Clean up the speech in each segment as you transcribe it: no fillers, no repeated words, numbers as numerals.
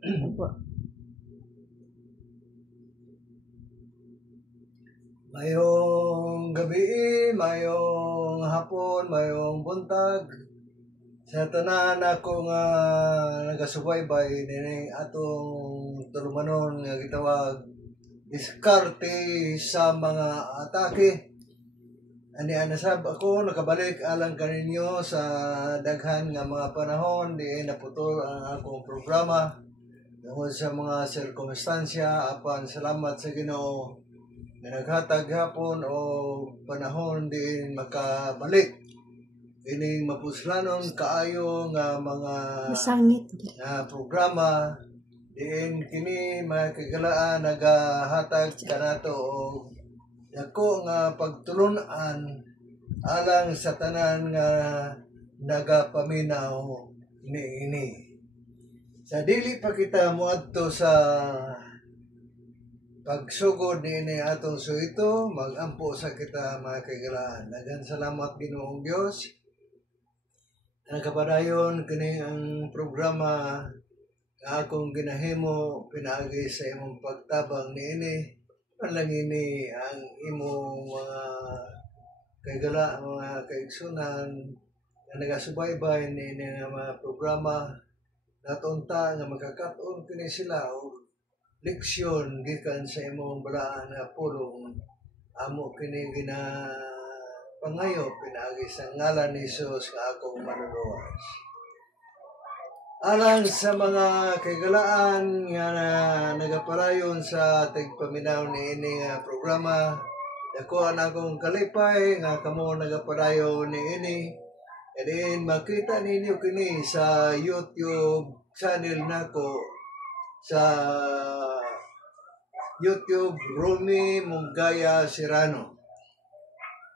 Opo. Mayong gabi, mayong hapon, mayong buntag. Sa tanan ako nga nagasubaybay din atong tulumanon nga gitawag diskarte sa mga atake. Ani anasab ako nakabalik alang kaninyo sa daghan nga mga panahon di naputol ang akong programa tungod sa mga sirkumstansya. Apan salamat sa Ginoo nga naghatag hapon o panahon din makabalik ining mapuslanon kaayo nga mga Masangit. programa diin kini mga kagalaan nagahatag kanato og dako nga pagtulun-an alang sa tanan nga nagapaminaw niini. Sa dili pa kita moadto sa pagsugod niini atong suito, magampo sa kita mga kagalaan. Daghang salamat Ginoong Dios. Nakapadayon kini ang programa nga akong ginahimo pinaagi sa imong pagtabang niini. Lang ini ang imong mga kaigala, mga kaigsunan nga nagasubaybay niini nga mga programa natunta nga magkakaton kini sila o leksyon gikan sa imong balaan nga pulong amo kini pangayo pinaagi sa ngalan ni Jesus nga akong manuluwas. Alang sa mga kagalaan nga nagaparayon sa tigpaminaw niini nga programa, dako ang akong kalipay nga kamo nagaparayon niini. And then makita ninyo kini sa YouTube channel nako sa YouTube Romy Mungaya Serrano.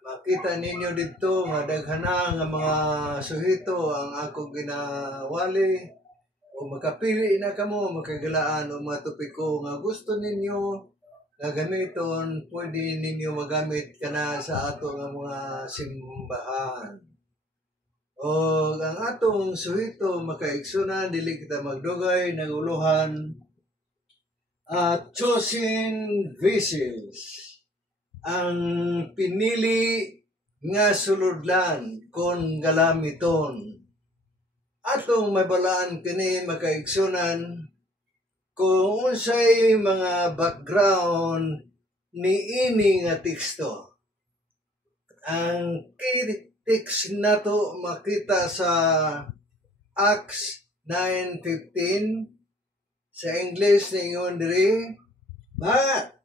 Makita ninyo dito nga daghana nga mga suhito ang akong ginawali o makapili na kamo makagalaan o mga topiko nga gusto ninyo nga gamiton, pwede ninyo magamit kana sa ato nga mga simbahan. O ang atong suhito makaigsunan dili kita magdugay naguluhan chosen vessels ang pinili nga suludlan kon galamiton. Atong mabalaan kini makaigsunan kung unsay mga background niini nga teksto. Ang text nato makita sa Acts 9:15 sa English ningon diri, but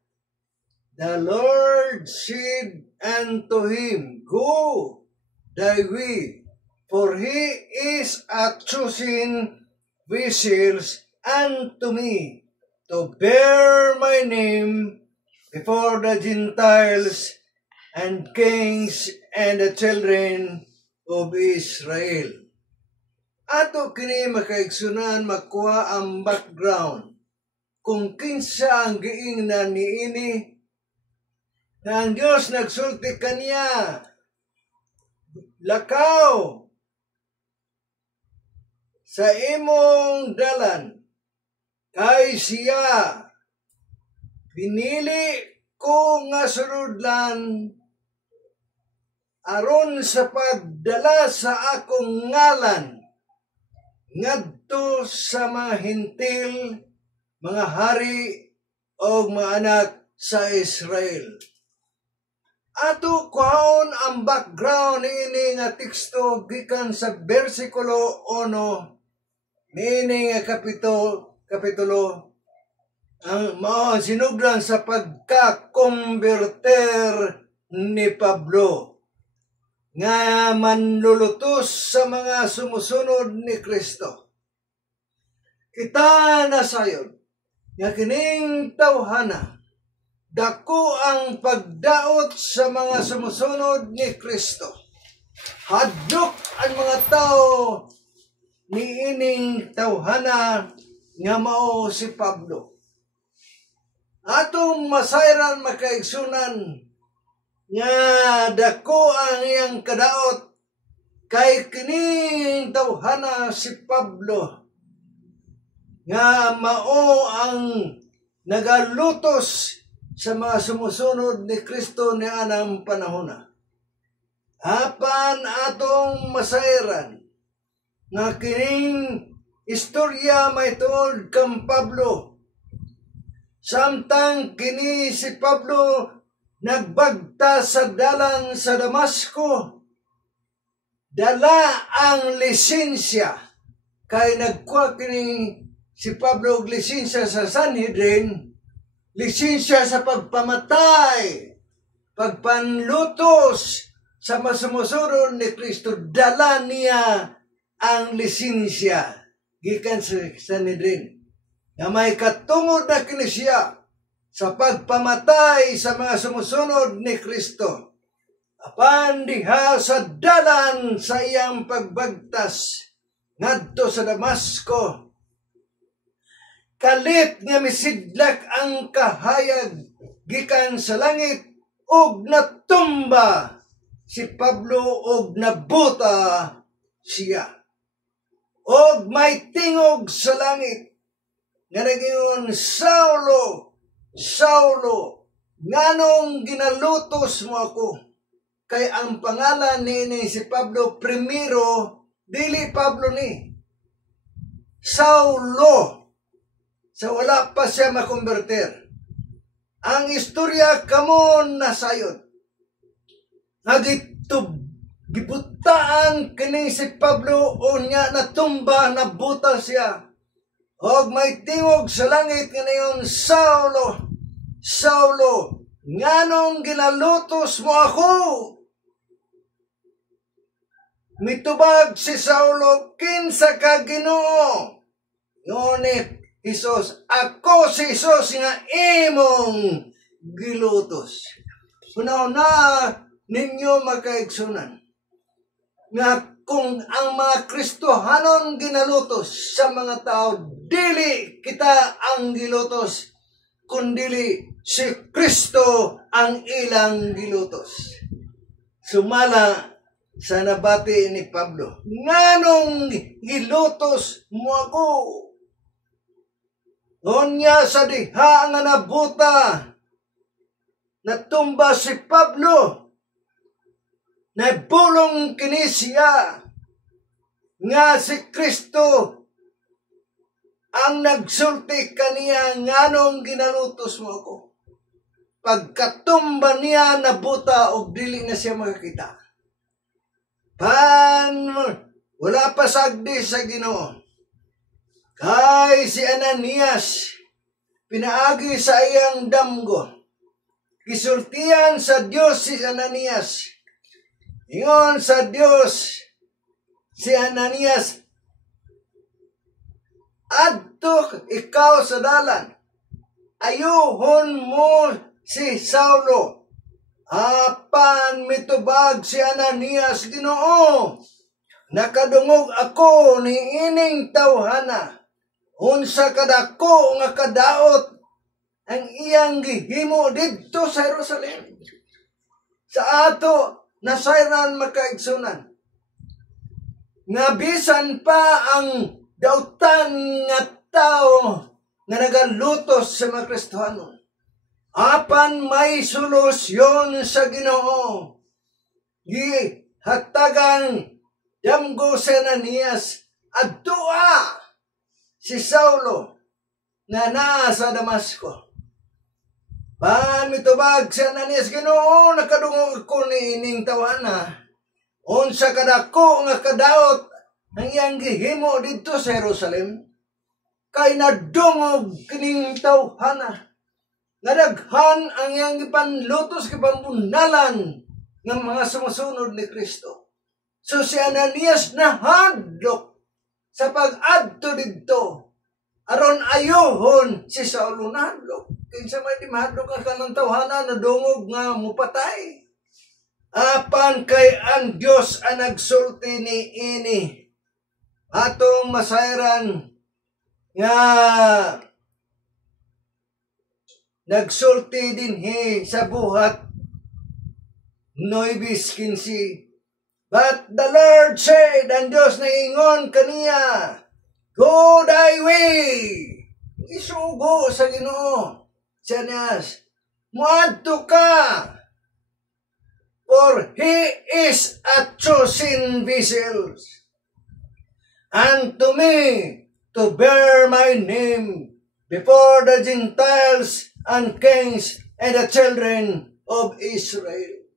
the Lord said unto him, go thy way, for he is a chosen vessel unto me, to bear my name before the Gentiles and kings and the children of Israel. Ato kini makaigsunan makuha ang background kung kinsa ang giingnan niini na ang Diyos nagsulti kaniya, lakaw sa imong dalan, kay siya pinili ko nga suludlan aron sa pagdala sa akong ngalan ngadto sa mga hintil, mga hari o mga anak sa Israel. Ato kuhaon ang background niini nga teksto gikan sa bersikulo 1 niini nga kapitulo ang mao sinugdan sa pagka-converter ni Pablo nga manlulutos sa mga sumusunod ni Kristo. Kita na sayon nga kining tawhana dako ang pagdaot sa mga sumusunod ni Kristo. Hadlok ang mga tao niining tawhana nga mao si Pablo. Atong masayran makaigsunan nga dako ang iyang kadaot kay kining tawhana si Pablo nga mao ang nagalutos sa mga sumusunod ni Kristo ni anang panahon. Apan atong masairan nga kining istorya may tuod kang Pablo. Samtang kini si Pablo nagbagta sa dalan sa Damasco, dala ang lisensya. Kay nagkuha kini si Pablo og lisensya sa Sanhedrin, lisensya sa pagpamatay, pagpanlutos sa masumusunod ni Kristo. Dala niya ang lisensya gikan sa Sanhedrin na may katungod na kini siya sa pagpamatay sa mga sumusunod ni Kristo. Apan diha sa dalan sa iyang pagbagtas ngadto sa Damasco, kalit nga misidlak ang kahayag gikan sa langit ug natumba si Pablo ug nabuta siya. Og may tingog sa langit nga nagingon, Saulo, Saulo, nganong ginalutos mo ako? Kay ang pangalan ni si Pablo primero, dili Pablo ni Saulo. Sa wala pa siya makonverter. Ang istorya kamo nasayod. Gibutaan kini si Pablo unya natumba, nabuta siya. Og may tingog sa langit nga nayon, Saulo, Saulo, nganong ginalutos mo ako? Mitubag si Saulo, kinsa ka Ginoo? Ngunit Isos, ako si Isos nga imong gilutos. Una-una ninyo makaigsunan nga kung ang mga Kristohanon ginalutos sa mga tao, dili kita ang gilutos, kundili si Kristo ang ilang gilutos. Sumala sa nabati ni Pablo, nganong gilutos mo ako? Unya sa diha nga nabuta, natumba si Pablo, nabulong kini siya nga si Kristo ang nagsulti kaniya, nganong ginalutos mo ako? Pagkatumba niya nabuta og dili na siya makakita. Wala pa sagdi sa Ginoo. Kay si Ananias pinaagi sa iyang damgo. Gisultihan sa Dios si Ananias. Ingon sa Dios si Ananias, adto ikaw sa dalan, ayuhon mo si Saulo. Apan mitubag si Ananias, Ginoo, nakadungog ako ni ining tawhana. Unsa kadako nga kadaot ang iyang gihimo didto sa Jerusalem. Sa ato nasayran makaigsunan nga bisan pa ang dautan nga tao nga nagalutos sa mga Kristohanon, apan may solusyon sa Ginoo. Gihatagan damgo si Ananias adtua si Saulo nga naa sa Damasco. Mitubag si Ananias, Ginoo, nakadungog ko ni ining tawana. Unsa kadako nga kadaot ang iyang gihimo didto sa Jerusalem, kay nadungog kining tawhana. Nadaghan ang iyang gipanlutos kipambunalan ng mga sumusunod ni Kristo. So si Ananias nahadlok sa pag-adto didto aron ayohon si Saulo nahadlok. Kinsa may di mahadlok ang kanang tawhana, nadungog nga mupatay. Apan kay ang Dios ang nagsulti ni ini atong masayran nga nagsulti dinhi sa buhat 9:15. But the Lord said, ang Diyos na ingon kaniya, Go thy way. Isugo sa Ginoo. Si Ananias, muadto ka. For he is a chosen vessel unto me to bear my name before the Gentiles and kings and the children of Israel.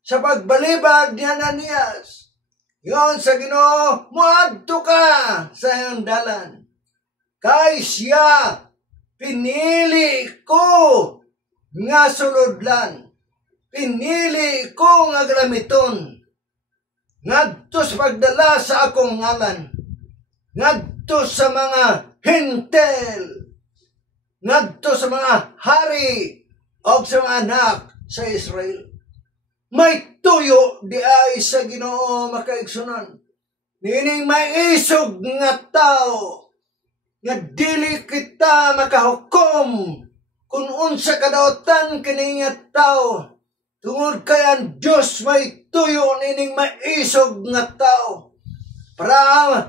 Sa pagbalibad ni Ananias, yon sa Ginoo, muadto ka sa iyang dalan. Kay siya pinili ko nga sulodlan. Pinili ko nga gamiton. Ngadto sa pagdala sa akong ngalan. Ngadto sa mga hintel. Ngadto sa mga hari o sa mga anak sa Israel. May tuyo di ay sa Ginoo makaigsunan. Nining may isog nga tao nga dili kita makahukom kung unsa kadautan kini nga tao. Tungod kay ang Diyos may tuyo nining maisog nga tao para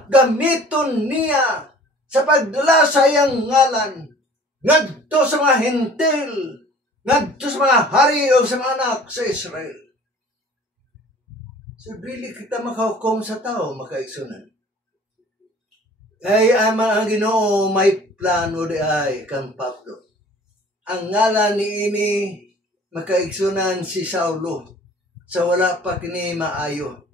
gamiton niya sa pagdala sa iyang ngalan ngadto sa mga hintil, ngadto sa mga hari o sa mga anak sa Israel. So, dili kita makahukom sa tao, makaigsunan. Kay ama ang Ginoo may plano di ay kang Pablo. Ang ngalan ni ini makaigsunan si Saulo sa wala pa kini maayo.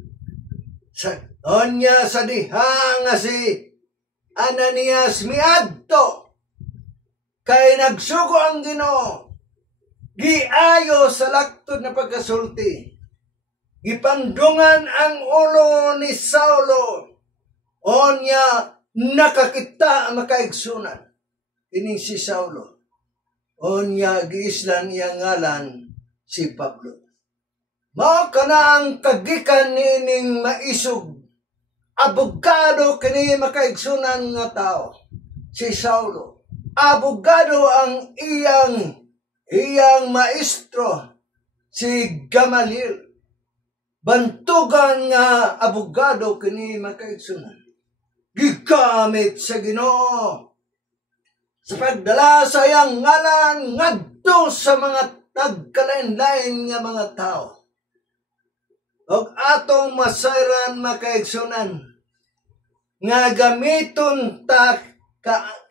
Sa onya sa diha nga si Ananias miadto kay nagsugo ang Ginoo. Giayo sa laktod na pagkasulti. Gipandungan ang ulo ni Saulo. Onya nakakita makaigsunan. Ining si Saulo. Onya giislan iyang ngalan si Pablo. Mao kana ang kagikan nining maisog abogado kini makaigsunan nga tao si Saulo. Abogado ang iyang maestro si Gamaliel. Bantugan nga abogado kini makaigsunan. Gigamit sa Ginoo sa pagdala sa iyang ngalan ngadto sa mga nagkalain-lain nga mga tao. Og atong masayran makaigsunan nga gamiton ta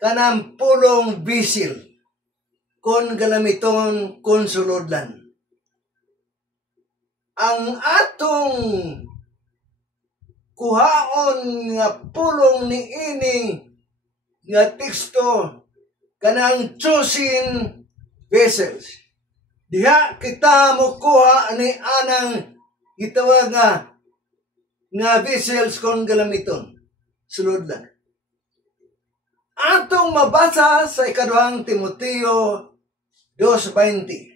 kanang pulong bisil kon galamiton kon sulodlan. Ang atong kuhaon nga pulong ni ini nga teksto kanang chosen vessels. Diha kita mokuha ni anang gitawag nga vessels kon galamiton. Sulodlan. Atong mabasa sa ikaduhang Timoteo 2:20.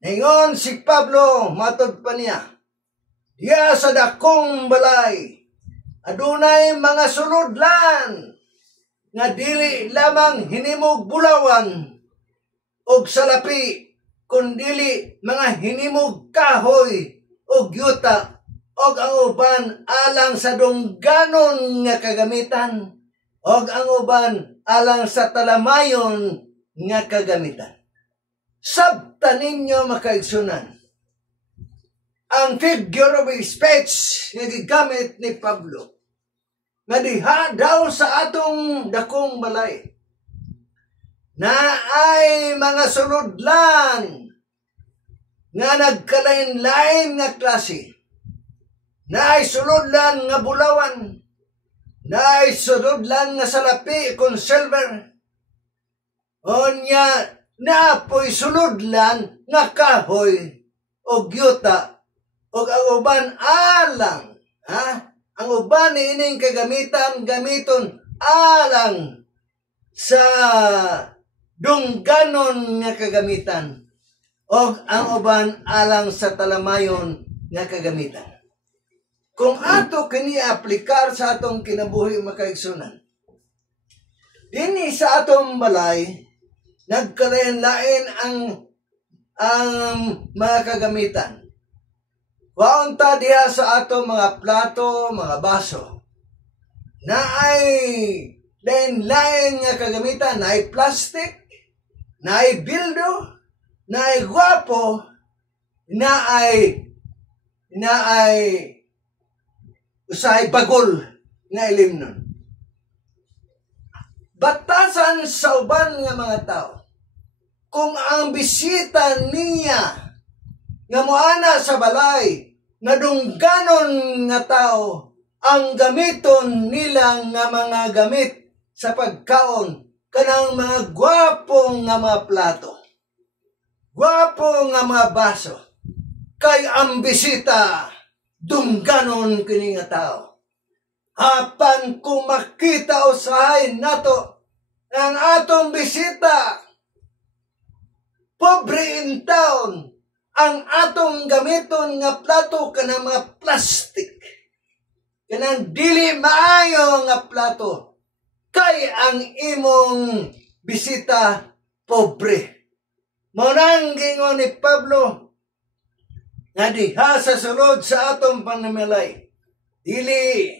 Ningon si Pablo matod pa niya. Diya sa dakong balay adunay mga sulodlan nga dili lamang hinimog bulawan og salapi kundili mga hinimog kahoy og yuta og ang uban alang sa dungganon nga kagamitan og ang uban alang sa talamayon nga kagamitan. Sabta ninyo makaigsunan ang figure of speech nga gigamit ni Pablo nga diha daw sa atong dakong balay na ay mga sulodlan nga nagkalain-lain nga klase, na ay sulodlan nga bulawan, na ay sulodlan nga salapi kon silver, onya na apoy sulodlan nga kahoy o gyuta o ang uban alang ang uban ining kagamitan gamiton alang sa dungganon nga kagamitan o ang uban alang sa talamayon nga kagamitan. Kung ato kini aplikar sa atong kinabuhi makaigsunan, dinhi sa atong balay nagkalain-lain ang mga kagamitan. Waunta diha sa atong mga plato, mga baso. na ay lain-lain nga kagamitan, na ay plastic, na ay bildo, na ay gwapo, na ay usahay bagol nga ilim nun. Batasan sa uban nga mga tao, kung ang bisita niya nga moana sa balay, nga dungganon nga tao, ang gamiton nila nga mga gamit sa pagkaon, kanang mga gwapong nga mga plato, gwapong nga mga baso, kay ang bisita, dungganon kini nga tao. Apan kung makita usahay nato ang atong bisita, pobre in town, ang atong gamiton nga plato kanang mga plastic, kanang dili maayo nga plato, kay ang imong bisita pobre. Monang gingon ni Pablo nga diha sa sulod sa atong panamilay, dili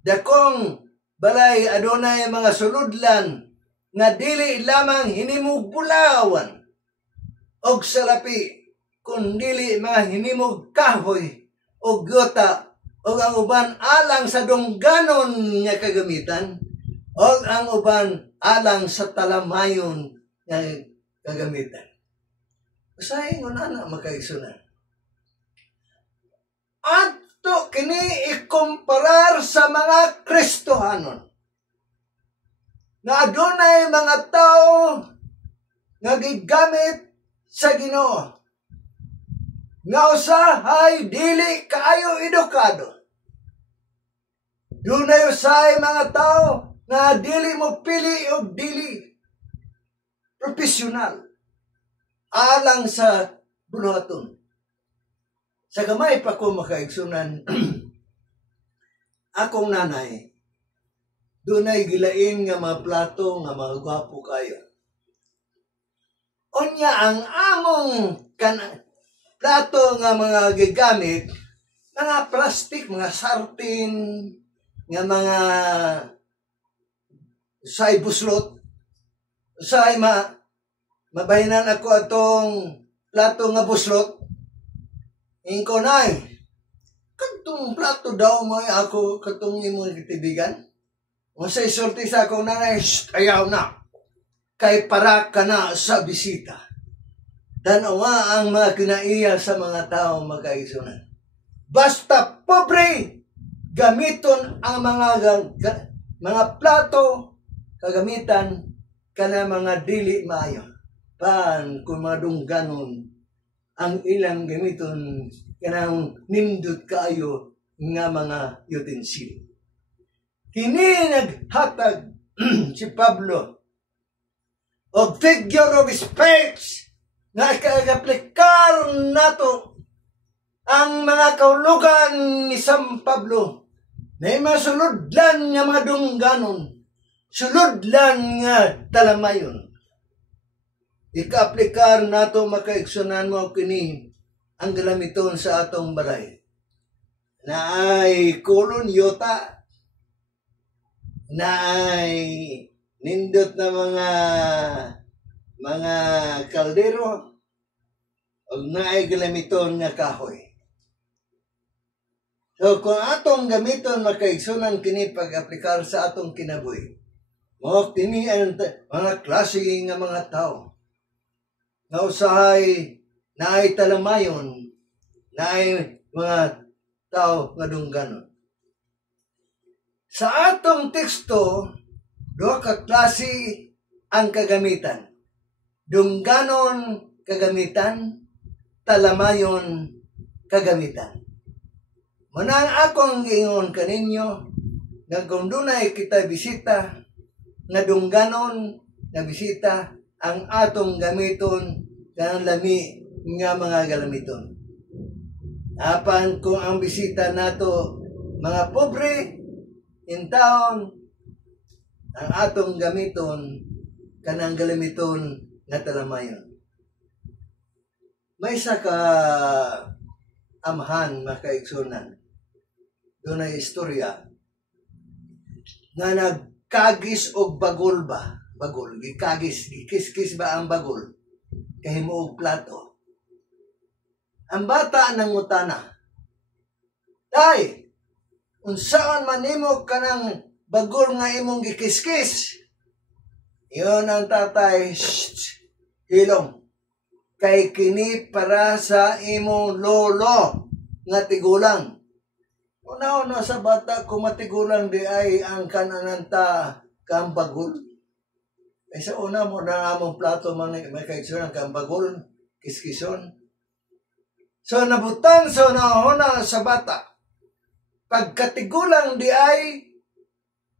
dakong balay adunay mga suludlan nga dili lamang hinimog bulawan og salapi, kundili mga hinimog kahoy o gota, o ang uban alang sa dungganon nga kagamitan, o ang uban alang sa talamayon nga kagamitan. Usahay nga na makaigsunan. Ato kini ikumparar sa mga Kristohanon nga adunay mga tao nga gigamit sa Ginoo, nga usahay dili kaayo edukado. Dunay usahay mga tao nga dili mo pili o dili profesional alang sa buluhaton. Sa gamay pa ko makaigsunan, akong nanay, dunay gilain nga mga plato nga mga gwapo kayo. Unya ang among plato nga mga gigamit, mga plastic, mga sartin, nga mga say buslot, say mabahinan ako atong plato nga buslot. Ingko nay, katong plato daw mo ako katong imong kitibigan. O sa isulti sa akong nanay, ayaw na. Kay para ka na sa bisita. Tanawa ang mga kinaiya sa mga tao magkaisunan. Basta pobre, gamiton ang mga plato, kagamitan, kana mga dili maayo. Pan kung madungganon, ang ilang gamiton, kanang nindot kaayo nga mga utensil. Kini naghatag si Pablo o figure of speech na kagaplikar nato ang mga kaulugan ni San Pablo na masuludlan nga mga dungganon, suludlan nga talamayon. Ika-aplikar nato makaigsunan mo kini ang galamiton sa atong balay na ay kolonyota, na ay nindot na mga kaldero, o na ay galamiton nga kahoy. So kung atong gamiton makaigsunan kini pag-aplikar sa atong kinabuhi, mo kini ang mga klase nga mga tao na usahay na ay talamayon, na ay mga tao nga dungganon. Sa atong teksto, duha ka klase ang kagamitan. Dungganon kagamitan, talamayon kagamitan. Manang akong giingon kaninyo, nga kung dunay kita bisita, nga dungganon na bisita, ang atong gamiton kanang lami nga mga galamiton. Apan kung ang bisita nato mga pobre in town, ang atong gamiton kanang galamiton nga talamayon. May isa ka amahan makaigsunan. Doon ay istorya nga nagkagis og bagol ba? Bagol, gikagis, gikis-kis ba ang bagol? Kahimo og plato. Ang bata nang ngutana, Tay, unsaon man nimo kanang bagol nga imong gikis-kis? Iyon ang tatay, hilong. Kay kini para sa imong lolo nga tigulang. Una-una sa bata kung matigulang di ay ang kanananta kang bagol. Ay sa una mo na among plato man may kaigsunan kang bagol, kiskison. So nabutang sa una sa bata. Pagkatigulang di ay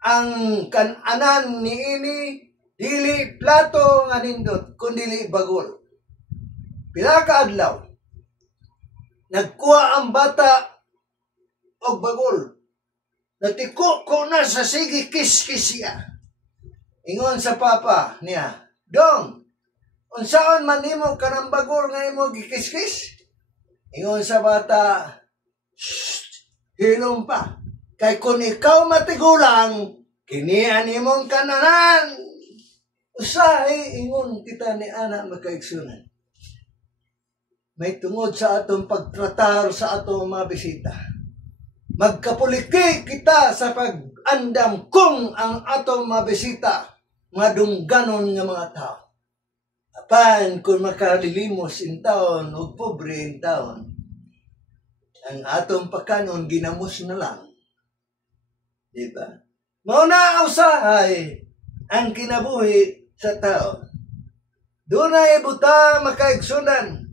ang kananan ni ini dili plato nga nindot kundi bagol. Pila ka adlaw nagkuha ang bata og bagol. Natiko ko na sa sige kiskis siya. Ingon sa papa niya, Dong, unsaon man nimo kanang bagol nga imo gikiskis? Ingon sa bata, hilom pa. Kay kung ikaw matigulang, kinian imong kananan. Usahay, ingon kita ni ana makaigsunan. May tungod sa atong pagtratar sa atong mga bisita. Magkapuliki kita sa pag-andam kung ang atong mga bisita, mga dungganon nga mga tao. Apan kung makalilimos in taon o pobre in taon, ang atong pagkanon ginamos na lang. Diba? Mauna usahay ang kinabuhi sa tao. Doon ay buta makaigsunan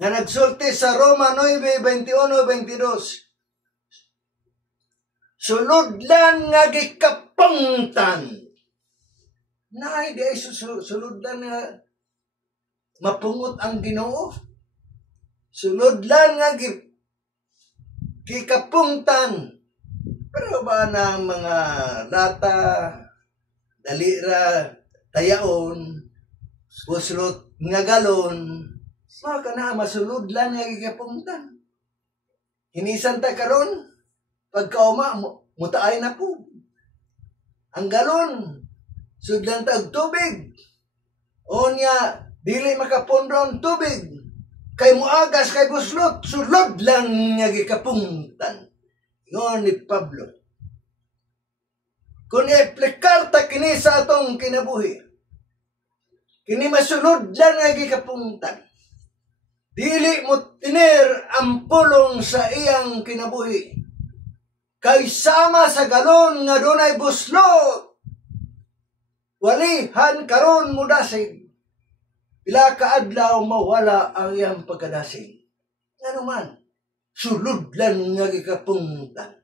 na nagsulti sa Roma 9:21-22. Suludlan nga gikapungtan. Naay di ay suludlan nga mapungot ang Ginoo. Suludlan nga gikapungtan. Pero ba ng mga lata, dalira, tayaon, buslot nga galon, maka na masulod lang nga gigapungtan. Hinisan ta karon pagkauma mutaay na po. Ang galon sudlan ta og tubig. Onya dili makapondo ang tubig. Kay muagas kay buslot sulod lang nga gikapungtan. Ngon ni Pablo. Kung i-aplikar ta kini sa atong kinabuhi, kini masulod lang nga gikapungtan. Dili mo tinir ang pulong sa iyang kinabuhi. Kay sama sa galon nga dunay buslot. Walihan karon mo dasig. Pila ka adlaw mawala ang iyang pagkadasig. Ano man, sulod lang nga gikapungtan.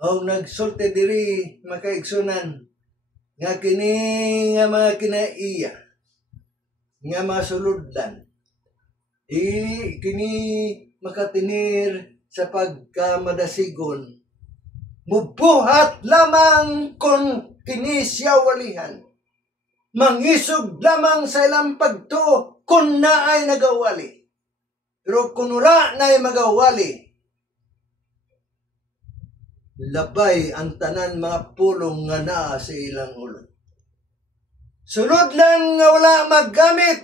O nagsulti diri makaigsunan nga kini nga mga kinaiya nga masuludlan. Kini makatinir sa pagkamadasigon. Mubuhat lamang kon kini siya walihan. Mangisog lamang sa ilang pagtuo kung naay nagawali. Pero kung wala naay magawali, labay ang tanan mga pulong nga naa sa ilang ulo. Sulod lang nga wala maggamit.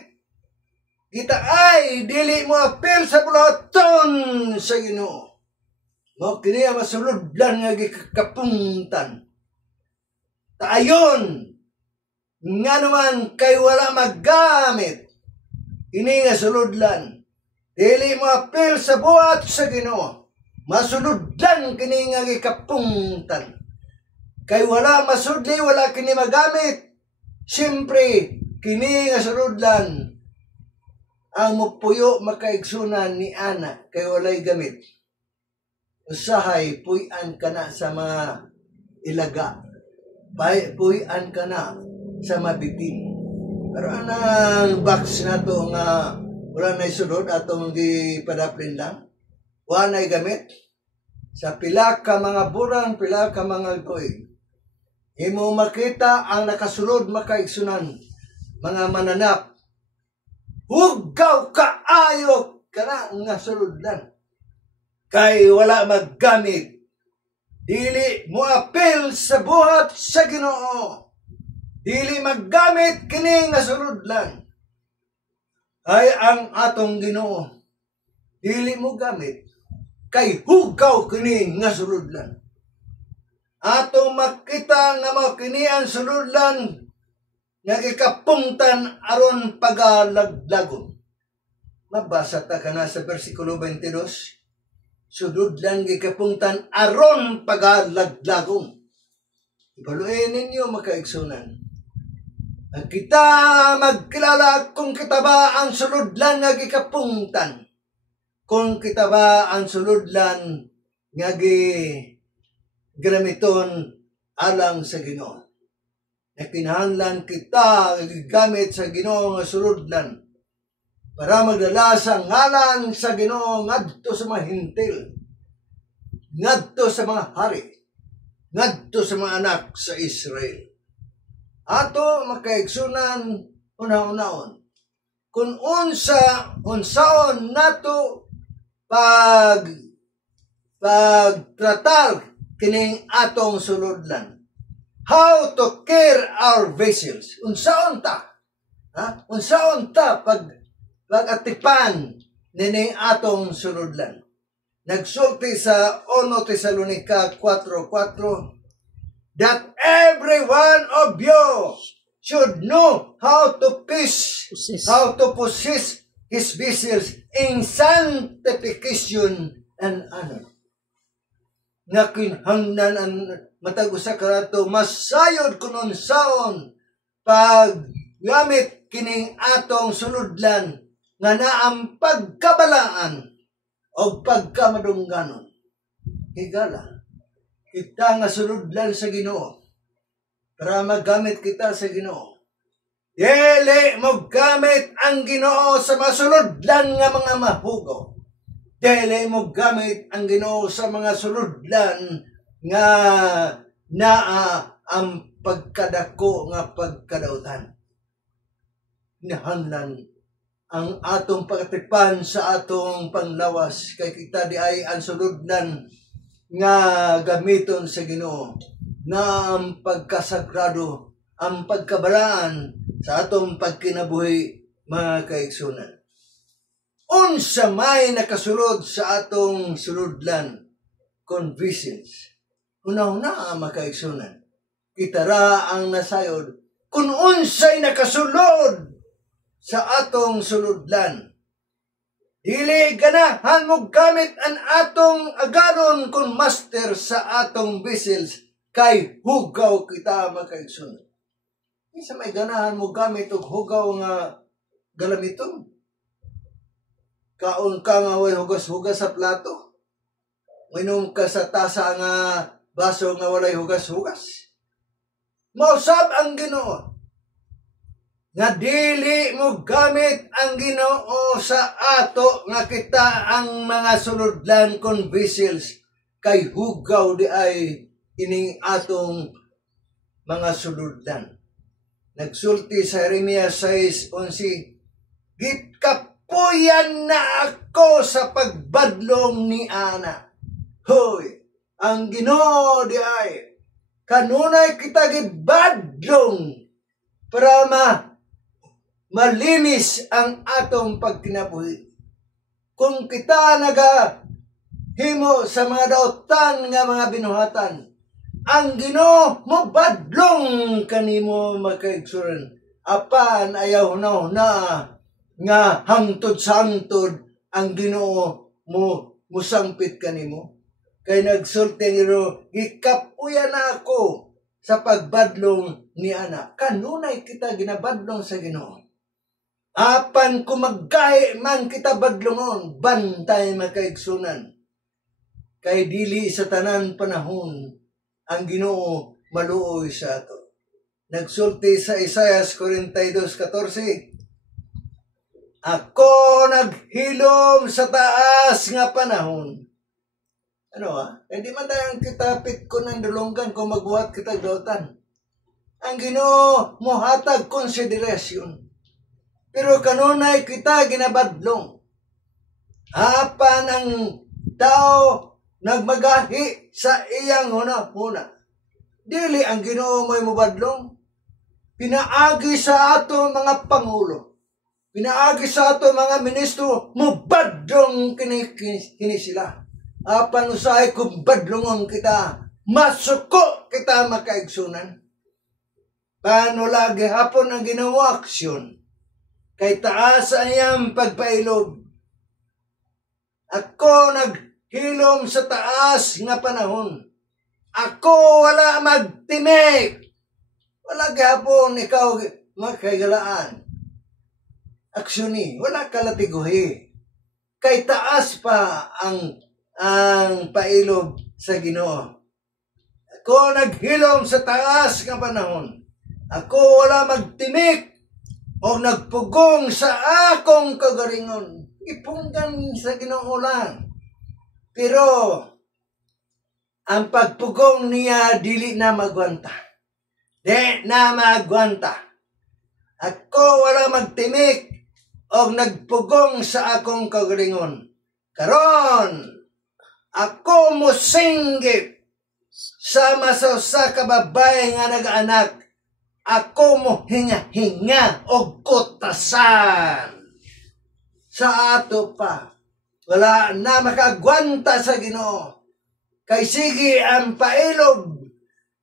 Kita ay dili mo apel sa bulaton sa Ginoo. Mo kini masulod lang nga gikapungtan. Taayon nga naman kay wala maggamit. Ini nga sulodlan. Dili mo apel sa buhat sa Ginoo. Masuludlan kini nga gikapungtan. Kay wala masudli, wala kini magamit. Siyempre, kini nga suludlan ang mupuyo makaigsunan ni ana kay walay gamit. Usahay, puy-an ka na sa mga ilaga. Puy-an ka na sa mabitin. Pero anang box na to nga wala na isulod atong gipadaplin lang. Wala na gamit. Sa pila ka mga burang, pila ka mga goy. Imo makita ang nakasulod makaigsunan. Mga mananap. Hugaw kaayo ka na nga sulod lang. Kay wala maggamit. dili mo apil sa buhat sa Ginoo, dili maggamit kini nga suludlan, ay ang atong Ginoo dili mo gamit kay hugaw kini nga suludlan. Atong makita nga mao kini ang suludlan nga gikapungtan aron pagalaglagon. Mabasa ta kana sa bersikulo 22. Suludlan gikapungtan aron pagalaglagon. Ibaluin ninyo makaigsunan. Ang kita magkilala kung kita ba ang suludlan nga gikapungtan. Kung kita ba ang suludlan nga gamiton alang sa Ginoo. Kinahanglan kita gamit sa Ginoo nga suludlan para magdala sa ngalan sa Ginoo ngadto sa mga hintil, ngadto sa mga hari, ngadto sa mga anak sa Israel. Ato makaigsunan una-unaon kung unsaon nato pagtratar kining atong suludlan. How to care our vessels. Unsaon ta? Unsaon ta pag-atipan nining atong suludlan. Nagsulti sa 1 Tesalonica 4:4 that every one of you should know how to possess his vessels in sanctification and honor. Nga kinahanglan ang matag usa ka nato masayod kun unsaon paggamit kining atong suludlan nga naang pagkabalaan o pagkamadungganon. Higala kita nga suludlan sa Ginoo para magamit kita sa Ginoo. Dili mo gamit ang Ginoo sa masuludlan nga mga mahugaw. Dili mo gamit ang Ginoo sa mga suludlan nga naa ang pagkadako nga pagkadautan. Kinahanglan ang atong pagatipan sa atong panlawas kay kita di ay ang suludlan nga gamiton sa Ginoo na ang pagkasagrado, ang pagkabalaan sa atong pagkinabuhi mga kaigsunan. Unsa may nakasulod sa atong suludlan, convictions. Una-una makaigsunan. Kita ra ang nasayod kung unsay nakasulod sa atong suludlan. Dili ganahan mo gamit ang atong agaron kung master sa atong vessels kay hugaw kita makaigsunan. Isa may ganahan mo gamit og hugaw nga galamiton. Kaon ka nga way hugas-hugas sa plato. Minom ka sa tasa nga baso nga walay hugas-hugas. Mausab ang Ginoo nga dili mo gamit ang Ginoo sa ato nga kita ang mga suludlan kon vessels kay hugaw di ay ining atong mga suludlan. Nagsulti sa Jeremias 6:11, "Gitkapuyan na ako sa pagbadlong ni Ana." Hoy, ang Ginoo di ay kanunay kita gibadlong para malinis ang atong pagkinabuhi. Kung kita nagahimo sa mga dautan nga mga binuhatan, ang Ginoo mo badlong kanimo makaigsuran. Apan ayaw na nga hangtod-sangtod ang Ginoo mo musangpit kanimo. Kay nagsulti niro, "Gikapuyan na ako sa pagbadlong ni Ana." Kanunay kita ginabadlong sa Ginoo. Apan kumaggahi man kita badlongon, bantay makaigsunan. Kay dili sa tanan panahon ang Ginoo maluoy sa ato. Nagsulti sa Isaiah 42:14, "Ako naghilom sa taas nga panahon." Hindi man tayong kitapit ko ng dulonggan kung magbuhat kita dautan. Ang Ginoo mohatag konsiderasyon. Pero kanunay kita ginabadlong. Apan ang tao nagmagahi sa iyang huna-huna. Dili ang Ginoo mo'y mubadlong. Pinaagi sa ato mga pangulo. Pinaagi sa ato mga ministro, mubadlong kini sila. Apan usahay kung badlongon kita, masuko kita makaigsunan. Paano lagi hapon ang ginawa aksyon? Kay taas ayang pagpailob. Ako naghilom sa taas nga panahon. Ako wala magtimik. Wala gihapon ikaw makagalaan. Aksyon wala kalatiguhi. Kay taas pa ang pailob sa Ginoo. Ako naghilom sa taas nga panahon. Ako wala magtimik o nagpugong sa akong kagalingon. Ipunggan sa Ginoo lang. Pero ang pagpugong niya dili na magwanta. Di na magwanta. Ako wala magtimik o nagpugong sa akong kagalingon. Karon ako mosinggit sama sa kababay nga nag-anak. Ako mo hinga-hinga o kutasan. Sa ato pa, wala na makagwanta sa Ginoo. Kay sige ang pailob,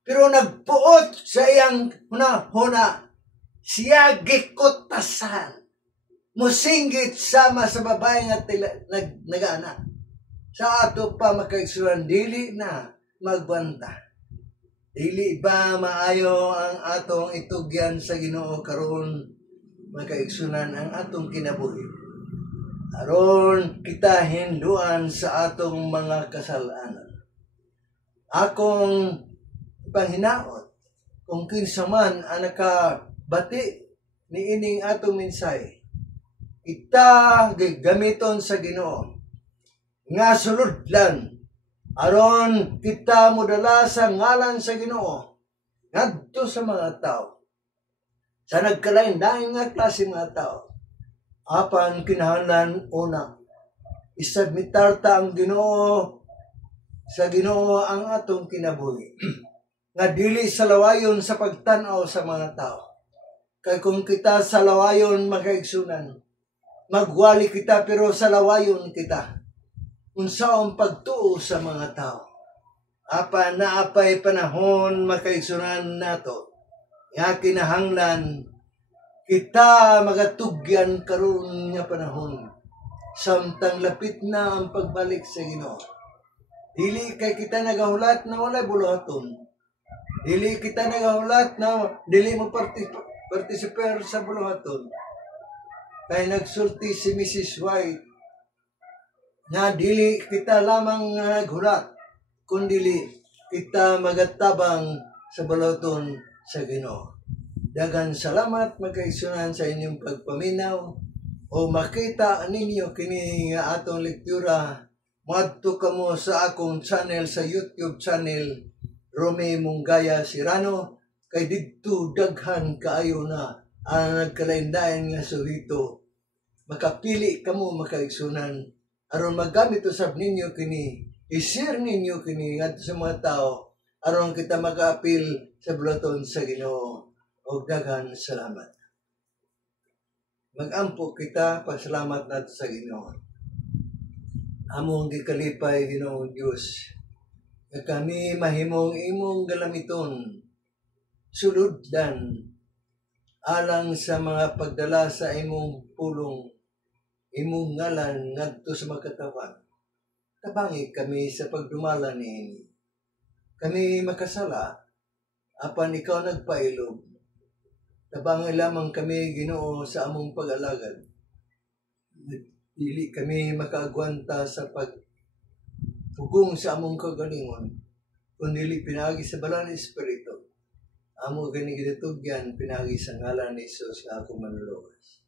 pero nagpuot sa iyang huna-huna. Siya gikutasan. Musinggit sama sa babae nga nag-anak. Sa ato pa makaigsuran, dili na magwanta. Dili ba maayo ang atong itugyan sa Ginoo karon makaigsunan ang atong kinabuhi? Aron kita hinduan sa atong mga kasalanan. Akong panghinaot, kung kinsa man ang nakabati ni ining atong mensahe, kita gamiton sa Ginoo nga suludlan aron kita modala sa ngalan sa Ginoo ngadto sa mga tao, sa nagkalain-lain nga klase mga tao. Apan kinahanglan una, isubmitar ta ang Ginoo sa Ginoo ang atong kinabuhi. Nga dili sa lawayon sa pagtan-aw sa mga tao. Kay kung kita sa lawayon makaigsunan, magwali kita pero sa lawayon kita. Unsaon pagtuo sa mga tao. Apan naapay panahon makaigsunan nato. Nga kinahanglan kita magatugyan karon nga panahon. Samtang lapit na ang pagbalik sa Ginoo. Dili kay kita nagahulat na wala buluhaton. Dili kita nagahulat na dili mo participate sa buluhaton. Kay nagsulti si Mrs. White na dili kita lamang naghulat, kundi kita magatabang sa buluhaton sa Ginoo. Daghang salamat magkaigsunan sa inyong pagpaminaw o makita ninyo kini nga atong lektura. Madto kamo sa akong channel sa YouTube channel Romy Mungaya Sirano kay didto daghan kaayo na ang nagkalain-lain nga surito. Makapili kamo makaigsunan aron magamit usab ninyo kini, i-share ninyo kini ngadto sa mga tao aron kita maka-apil sa buluhaton sa Ginoo. Og daghan salamat. Magampo kita pasalamat nato sa Ginoo. Among gikalipay Ginoong Dios nga kami mahimong imong galamiton suludlan alang sa mga pagdala sa imong pulong, imong ngalan ngadto sa magkatawan. Tabangi kami sa pagdumala niini. Kami makasala apan ikaw nagpailob. Tabangi lamang kami Ginoo sa among pag-alagad. Dili kami makaagwanta sa pagpugong sa among kagalingon, kundi pinagi sa Banal na Espiritu. Amo gani ginatugyan pinagi sa ngalan ni Jesus nga akong manluluwas.